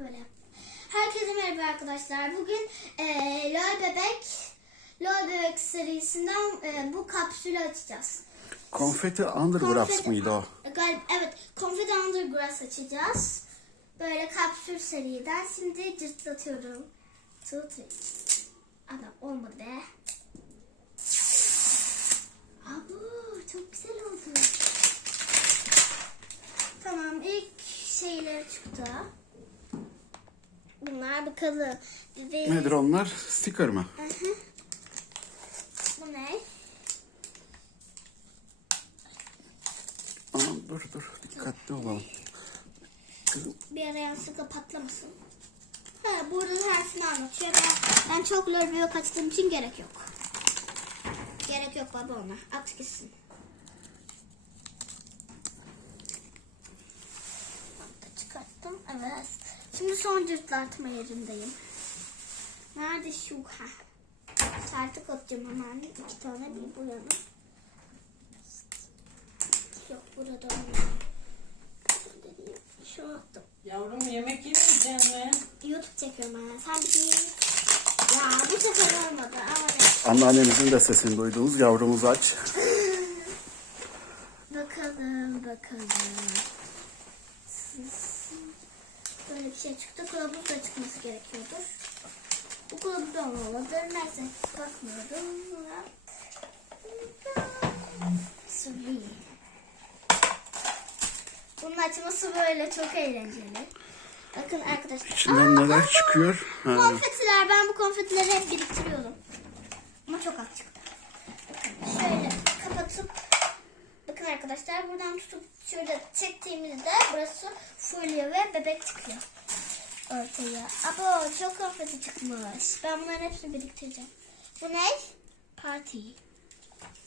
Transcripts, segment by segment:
böyle yaptım. Herkese merhaba arkadaşlar. Bugün e, LOL Bebek LOL Bebek serisinden e, bu kapsülü açacağız. Konfeti Undergrass Konfeti- mıydı o? Gal evet, Confetti Undergrass açacağız. Böyle kapsül seriden. Şimdi cırtlatıyorum. Three. Adam olmadı be. Abo, çok güzel oldu. Tamam, ilk şeyler çıktı. Bunlar bakalım. Nedir onlar? Sticker mı? Hı hı. Bu ne? Aman dur dur dikkatli olalım. Kızım Bir ara yanlışlıkla patlamasın. Ha, burada tersini anlatıyor. Ben, ben çok lol bir açtığım için gerek yok. Gerek yok baba ona. At gitsin. Çıkarttım. Evet. Şimdi son cırtlatma yerindeyim. Nerede şu? Ha. Şartı atacağım hemen. İki tane bir bu yana. Yok burada olmuyor. Şu attım. Yavrum yemek yemeyeceksin mi? YouTube çekiyorum ben. Sen bir Ya bu sefer olmadı ama ne? anneannemizin de sesini duydunuz. Yavrumuz aç. Bakalım bakalım. Bir şey çıktı. Kılavuz da çıkması gerekiyordur. Bu kılavuz da olmalıdır. Neyse bakmıyorum. Sweet. Bunun açması böyle çok eğlenceli. Bakın arkadaşlar. İçinden Aa, neler çıkıyor? Ha. Konfetiler. Ben bu konfetileri hep biriktiriyordum. Ama çok az çıktı. Bakın şöyle kapatıp bakın arkadaşlar buradan tutup şöyle çektiğimizde burası fulya ve bebek çıkıyor ortaya. Abo çok konfeti çıkmış. Ben bunların hepsini biriktireceğim. Bu ne? Party.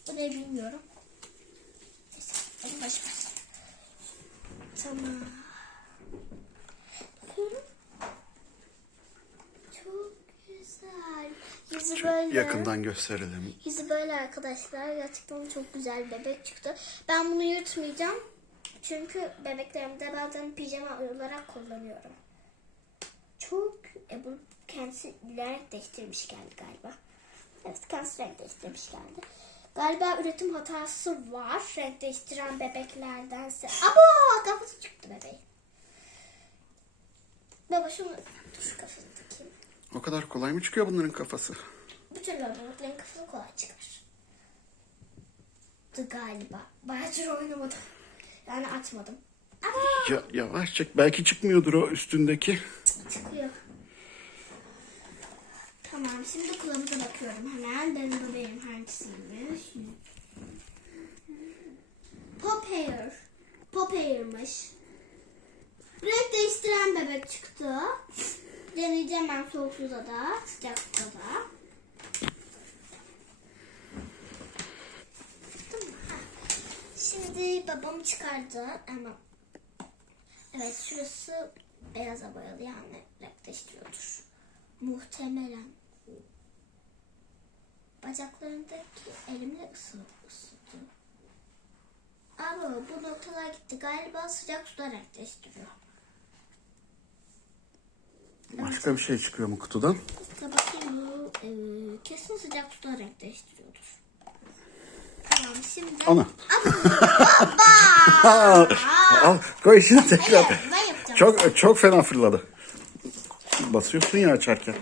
Bu ne bilmiyorum. Neyse, hadi. Tamam. Bakıyorum. Çok güzel. Yüzü böyle. Yakından gösterelim. Yüzü böyle arkadaşlar. Gerçekten çok güzel bebek çıktı. Ben bunu yırtmayacağım. Çünkü bebeklerimde bazen pijama olarak kullanıyorum. Çok e, bu kendisi renk değiştirmiş geldi galiba. Evet kendisi renk değiştirmiş geldi. Galiba üretim hatası var. Renk değiştiren bebeklerdense. Abo kafası çıktı bebeğin. Baba şunu dur kafasını. O kadar kolay mı çıkıyor bunların kafası? Bütün robotların kafası kolay çıkar. Dı galiba. Bayağıdır oynamadım. Yani açmadım. Ama Ya, yavaş çek. Belki çıkmıyordur o üstündeki. çıkıyor. Tamam şimdi kılavuza bakıyorum hemen. Benim bebeğim hangisiymiş? Pop Hair. Pop Hair'mış. Renk değiştiren bebek çıktı. Deneyeceğim ben soğuk suda da, sıcak suda da. Şimdi babam çıkardı ama evet şurası beyaza boyalı yani renk değiştiriyordur. Muhtemelen. Bacaklarındaki elimle ısırdı. Ama bu noktalar gitti. Galiba sıcak suda renk değiştiriyor. Başka bir şey çıkıyor mu kutudan? Bakayım bu e, kesin sıcak suda renk değiştiriyordur. Tamam şimdi. Ana. Aa, Al koy içine tekrar. Evet, ben yapacağım. Çok çok fena fırladı. Basıyorsun ya açarken.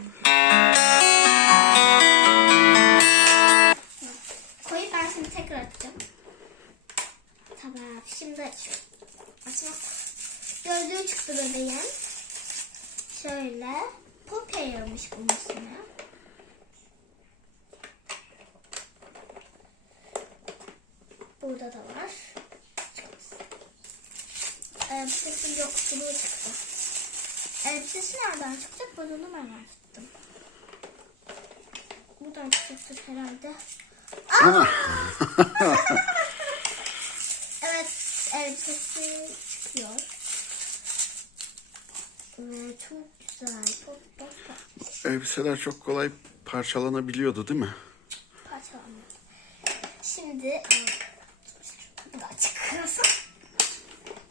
Burada da var. Elbisesi yokluğu çıktı. Elbisesi nereden çıkacak? Ben onu merak ettim. Buradan çıkacaktır herhalde. Evet, elbisesi çıkıyor. Ee, çok güzel. Çok çok Elbiseler çok kolay parçalanabiliyordu değil mi? parçalanıyor. Şimdi da çıkıyorsa.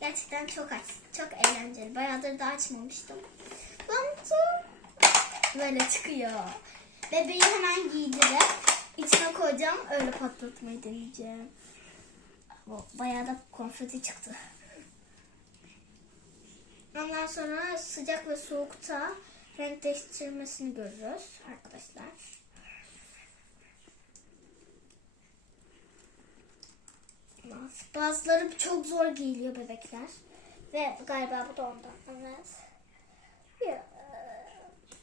Gerçekten çok aç, çok eğlenceli. Bayağıdır da açmamıştım. Böyle çıkıyor. Bebeği hemen giydirip içine koyacağım. Öyle patlatmayı deneyeceğim. Bayağı da konfeti çıktı. Ondan sonra sıcak ve soğukta renk değiştirmesini görürüz arkadaşlar. Bazıları çok zor giyiliyor bebekler. Ve galiba bu da ondan. Evet.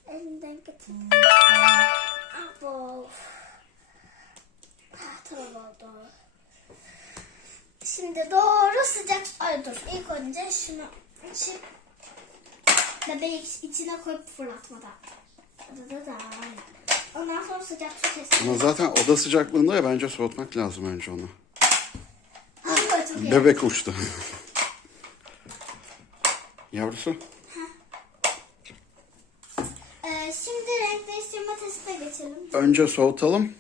Elinden getir. Abo. Ah, tamam oldu. Şimdi doğru sıcak... Ay dur. İlk önce şunu açıp bebeği içine koyup fırlatmadan. Da da da. Ondan sonra sıcak su testi. Ama zaten oda sıcaklığında ya bence soğutmak lazım önce onu. İyi. Bebek uçtu. Yavrusu. Ee, şimdi renk değiştirme testine geçelim. Önce soğutalım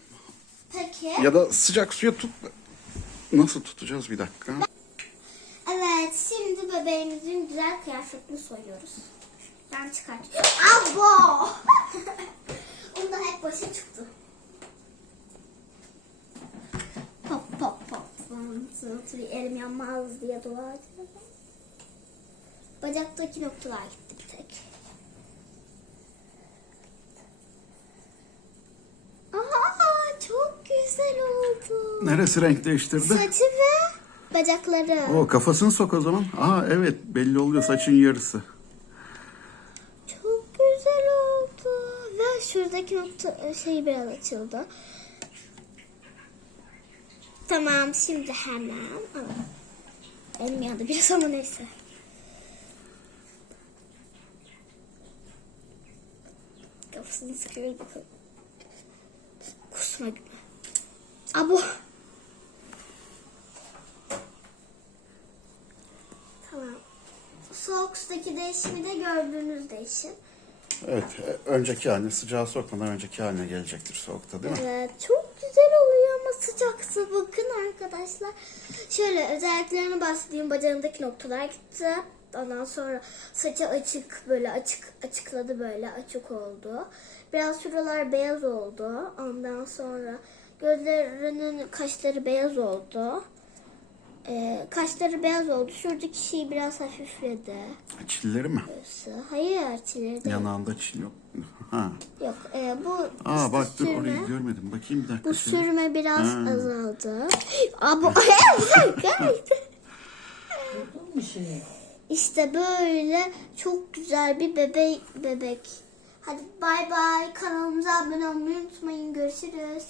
Peki. ya da sıcak suya tut. Nasıl tutacağız bir dakika? Evet, şimdi bebeğimizin güzel kıyafetini soyuyoruz. Ben çıkartıyorum. Abo! Onda hep başı çıktı. Pop pop pop. Three. Elim yanmaz diye dua ediyorum. Bacaktaki noktalar gitti bir tek. Aha, çok güzel oldu. Neresi renk değiştirdi? Saçı ve bacakları. O kafasını sok o zaman. Aa evet belli oluyor saçın yarısı. Çok güzel oldu. Ve şuradaki nokta şey biraz açıldı. Tamam şimdi hemen. Aa, Elim yandı biraz ama neyse. Kafasını sıkıyoruz bakalım. Kusma gibi. Abo. Tamam. Soğuk sudaki değişimi de gördüğünüz değişim. Evet e, önceki haline sıcağı sokmadan önceki haline gelecektir soğukta değil mi? Evet, çok güzel ama sıcaksa bakın arkadaşlar. Şöyle özelliklerini bahsedeyim. Bacağındaki noktalar gitti. Ondan sonra saçı açık böyle açık açıkladı böyle açık oldu. Biraz şuralar beyaz oldu. Ondan sonra gözlerinin kaşları beyaz oldu. Ee, kaşları beyaz oldu. Şuradaki şey biraz hafifledi. Çilleri mi? Hayır çileri değil. Yanağında çil yok. Ha. Yok e, bu Aa işte bak dur sürme. orayı görmedim. Bakayım bir dakika. Bu şöyle. sürme biraz Ha. azaldı. Aa, bu Buldun mu şeyi? İşte böyle çok güzel bir bebek bebek. Hadi bay bay kanalımıza abone olmayı unutmayın. Görüşürüz.